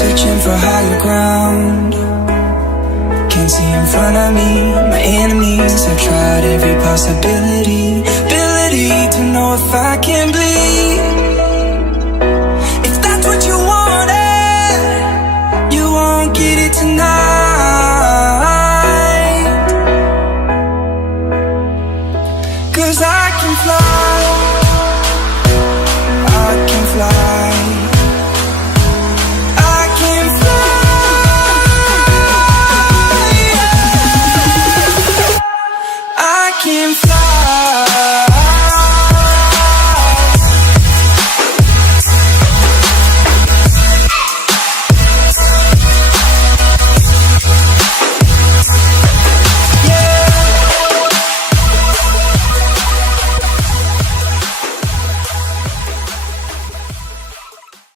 searching for higher ground. Can't see in front of me, my enemies. I've tried every possibility, ability to know if I can bleed. If that's what you wanted, you won't get it tonight. 'Cause I can fly, I can fly, I can fly, I can fly.